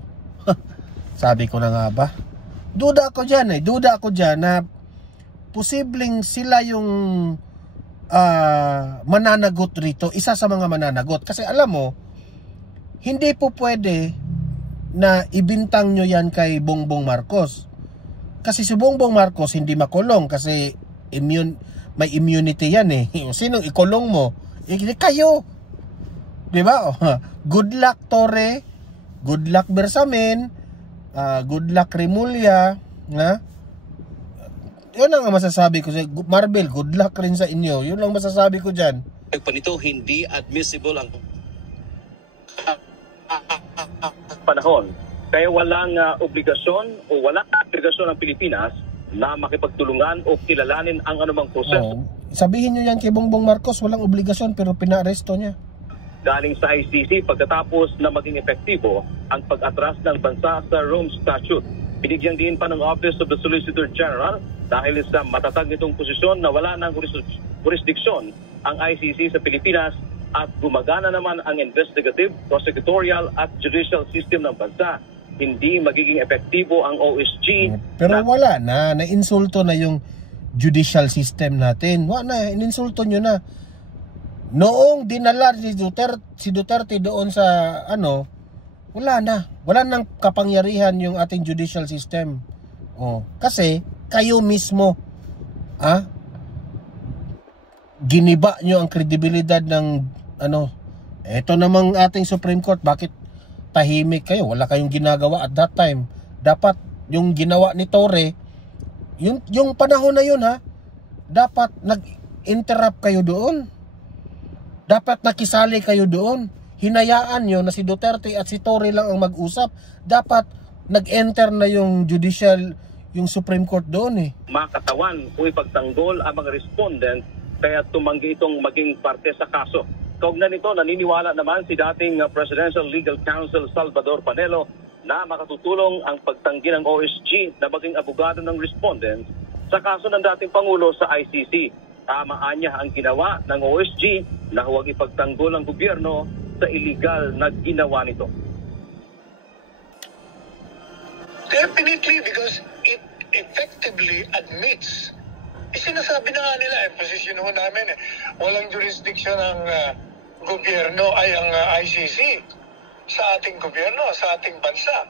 Sabi ko na nga ba? Duda ako dyan na posibleng sila yung mananagot rito. Isa sa mga mananagot. Kasi alam mo, hindi po pwede na ibintang nyo yan kay Bongbong Marcos. Kasi si Bongbong Marcos hindi makulong kasi may immunity yan eh. Sinong ikulong mo? Kayo. Diba? Good luck Torre, good luck Bersamin, good luck Remulla. Yun ang masasabi ko. Marbil, good luck rin sa inyo. Yun lang masasabi ko dyan. Panito, hindi admissible ang panahon. Kaya walang obligasyon o walang obligasyon ng Pilipinas na makipagtulungan o kilalanin ang anumang proseso. Sabihin nyo yan kay Bongbong Marcos, walang obligasyon pero pina-aresto niya. Galing sa ICC pagkatapos na maging epektibo ang pag-atras ng bansa sa Rome Statute. Binigyan din pa ng Office of the Solicitor General dahil sa matatag nitong posisyon na wala ng jurisdiksyon ang ICC sa Pilipinas at gumagana naman ang investigative, prosecutorial at judicial system ng bansa. Hindi magiging epektibo ang OSG. Pero wala na, na-insulto na yung judicial system natin. Wala na, ininsulto nyo na. Noong dinala si Duterte doon sa wala na. Wala nang kapangyarihan yung ating judicial system. Kasi kayo mismo giniba nyo ang kredibilidad ng eto namang ating Supreme Court. Bakit tahimik kayo? Wala kayong ginagawa at that time. Dapat yung ginawa ni Torre, yung panahon na yun dapat nag-interrupt kayo doon. Dapat nakisali kayo doon. Hinayaan nyo na si Duterte at si Torre lang ang mag-usap. Dapat nag-enter na yung yung Supreme Court doon eh. Makatawan o ipagtanggol ang mga respondent kaya tumanggi itong maging parte sa kaso. Kaugnay nito, naniniwala naman si dating Presidential Legal Counsel Salvador Panelo na makatutulong ang pagtanggi ng OSG na maging abogado ng respondents sa kaso ng dating Pangulo sa ICC. Tamaan niya ang ginawa ng OSG na huwag ipagtanggol ang gobyerno sa illegal na ginawa nito. Definitely, because it effectively admits. Sinasabi na nga nila, posisyon ho namin walang jurisdiction ng gobyerno ay ang ICC sa ating gobyerno, sa ating bansa.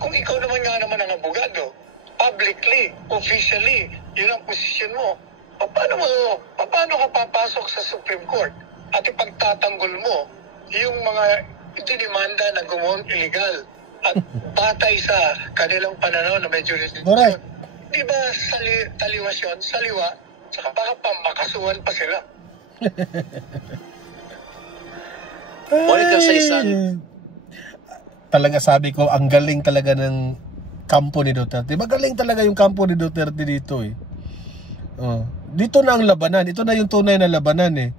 Kung ikaw naman ang abogado, publicly, officially, yun ang posisyon mo. Paano ka papasok sa Supreme Court at ipagtatanggol mo yung mga dinimanda na gumawang illegal at batay sa kanilang pananaw na may jurisdiction? Di ba taliwas yun, saliwa, saka baka pamakasuhan pa sila. Monica, sa isang... Talaga sabi ko, ang galing talaga ng kampo ni Duterte. Magaling talaga yung kampo ni Duterte dito eh. Dito na ang labanan. Ito na yung tunay na labanan eh.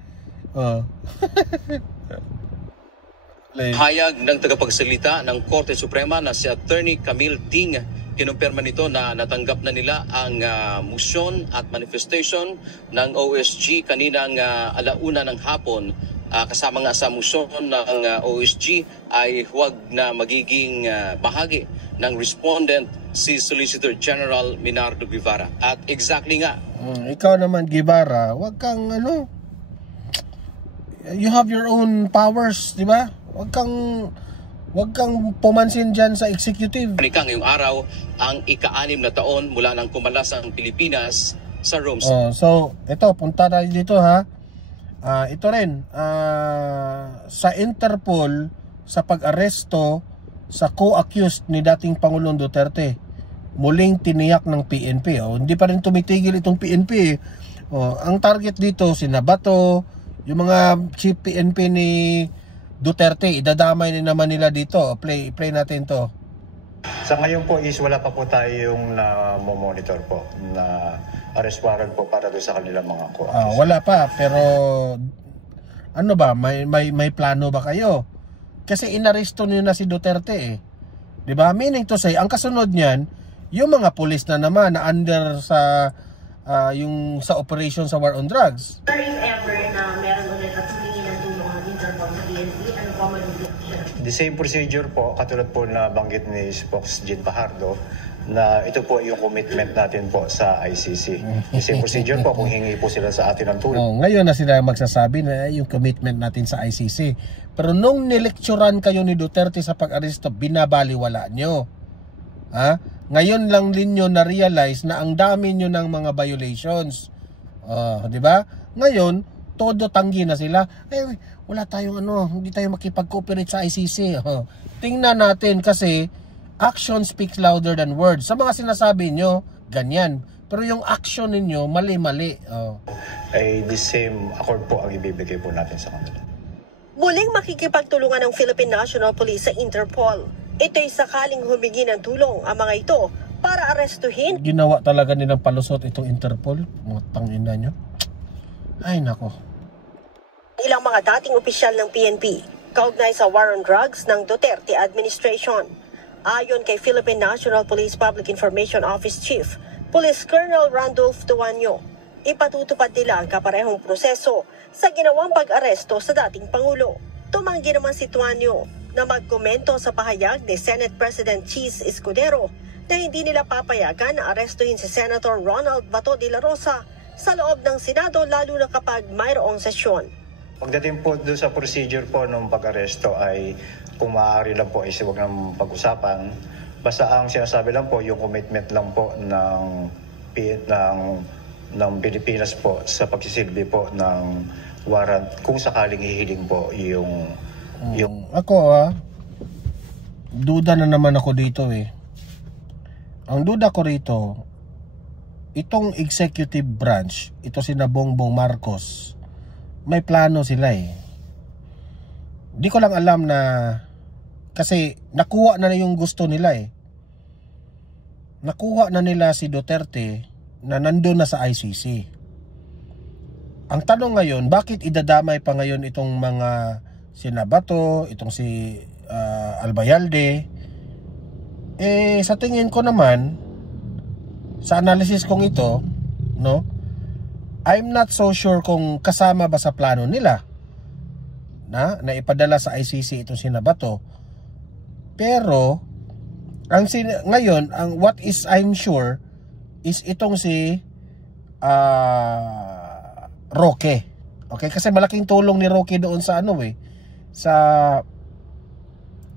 Hayag ng tagapagsalita ng Korte Suprema na si Attorney Camille Ting, kinumpirma nito na natanggap na nila ang motion at manifestation ng OSG kaninang alauna ng hapon. Kasama nga sa motion ng OSG ay huwag na magiging bahagi ng respondent si Solicitor General Minardo Guevara. At exactly nga. Ikaw naman, Guevara, huwag kang you have your own powers, di ba? Huwag kang pumansin dyan sa executive. Kanikang ngayong araw ang ika-6 na taon mula nang kumalas ang Pilipinas sa Rome. So, ito, punta tayo dito ha. Ito rin, sa Interpol, sa pag-aresto sa co-accused ni dating Pangulong Duterte, muling tiniyak ng PNP. Hindi pa rin tumitigil itong PNP. Ang target dito, sina Bato, yung mga chief PNP ni Duterte, idadamay na naman nila dito. Play natin to. Sa ngayon po is wala pa po tayong na-monitor po na arrest warrant po para doon sa kanilang mga co-accused. Wala pa, pero ano ba, may plano ba kayo? Kasi inaresto niyo na si Duterte eh. 'Di ba? Meaning to say, ang kasunod niyan, yung mga pulis na naman na under sa yung sa operation sa war on drugs. If ever na meron ulit at humingi ng tulong ang Interpol sa PNP, ano po mag-decision? The same procedure po, katulad po na banggit ni Spokesman Fajardo, na ito po yung commitment natin po sa ICC. The same procedure po kung hingi po sila sa atin ng tulong. Ngayon na sila magsasabi na yung commitment natin sa ICC. Pero nung nilekturan kayo ni Duterte sa pag-aresto, binabaliwala nyo. Ngayon lang din nyo na-realize na ang dami nyo ng mga violations. Di ba? Ngayon, todo tanggi na sila. Wala tayong hindi tayo makipag-cooperate sa ICC. Tingnan natin kasi action speaks louder than words. Sa mga sinasabi nyo, ganyan. Pero yung action ninyo, mali-mali. Ay the same accord po ang ibibigay po natin sa kanila. Muling makikipagtulungan ng Philippine National Police sa Interpol. Ito'y sakaling humingi ng tulong ang mga ito para arestuhin. Ginawa talaga nilang palusot itong Interpol. Mga tangina nyo. Ay nako. Ilang mga dating opisyal ng PNP kaugnay sa war on drugs ng Duterte administration. Ayon kay Philippine National Police Public Information Office Chief, Police Colonel Randolph Tuanyo, ipatutupad nila ang kaparehong proseso sa ginawang pag-aresto sa dating Pangulo. Tumanggi naman si Tuanyo na magkomento sa pahayag ni Senate President Cheese Escudero na hindi nila papayagan na arestuhin si Senator Ronald Bato de la Rosa sa loob ng Senado lalo na kapag mayroong sesyon. Pagdating po doon sa procedure po ng pag-aresto ay kung maaari lang po ay huwag ng pag-usapan. Basta ang sinasabi lang po yung commitment lang po ng Pilipinas po sa pagsisilbi po ng warrant kung sakaling hihiling po yung Ako duda na naman ako dito eh. Ang duda ko rito, itong executive branch, ito sina Bongbong Marcos, may plano sila eh. Di ko lang alam na kasi nakuha na yung gusto nila eh. Nakuha na nila si Duterte na nandun na sa ICC. Ang tanong ngayon, bakit idadamay pa ngayon itong mga sina Bato, itong si Albayalde? Sa tingin ko naman, sa analysis kong ito, no, I'm not so sure kung kasama ba sa plano nila na ipadala sa ICC itong sina Bato. Pero ngayon, what is I'm sure is itong si Roque. Okay, kasi malaking tulong ni Roque doon sa sa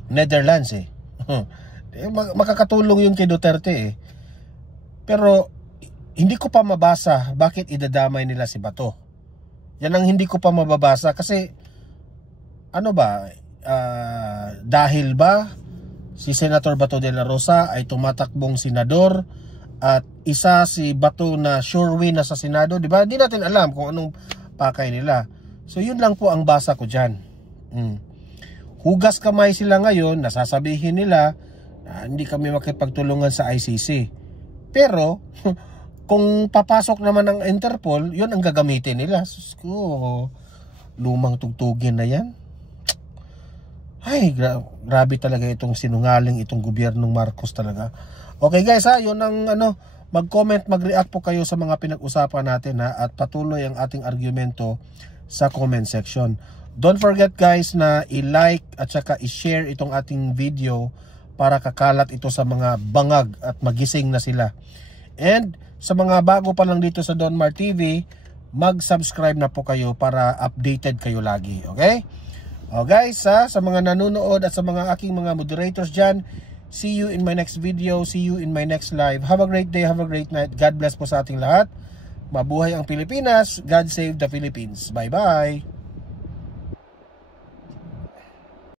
Netherlands makakatulong yun kay Duterte eh. Pero hindi ko pa mabasa bakit idadamay nila si Bato. Yan ang hindi ko pa mababasa kasi ano ba, dahil ba si Senator Bato de la Rosa ay tumatakbong senador at isa si Bato na sure win na sa Senado, di ba? Hindi natin alam kung anong pakay nila. So yun lang po ang basa ko dyan. Hugas kamay sila ngayon, nasasabihin nila na hindi kami makipagtulungan sa ICC. Pero kung papasok naman ang Interpol, yun ang gagamitin nila. Sus ko, lumang tugtugin na yan. Ay, grabe talaga itong sinungaling, itong gobyernong Marcos talaga. Okay guys ha, yun ang mag-comment, mag-react po kayo sa mga pinag-usapan natin ha, at patuloy ang ating argumento sa comment section. Don't forget guys na i-like at saka i-share itong ating video para kakalat ito sa mga bangag at magising na sila. And sa mga bago pa lang dito sa Don Mar TV, mag-subscribe na po kayo para updated kayo lagi, okay? O guys, sa mga nanonood at sa mga aking mga moderators dyan, see you in my next video, see you in my next live. Have a great day, have a great night. God bless po sa ating lahat. Mabuhay ang Pilipinas. God save the Philippines. Bye-bye.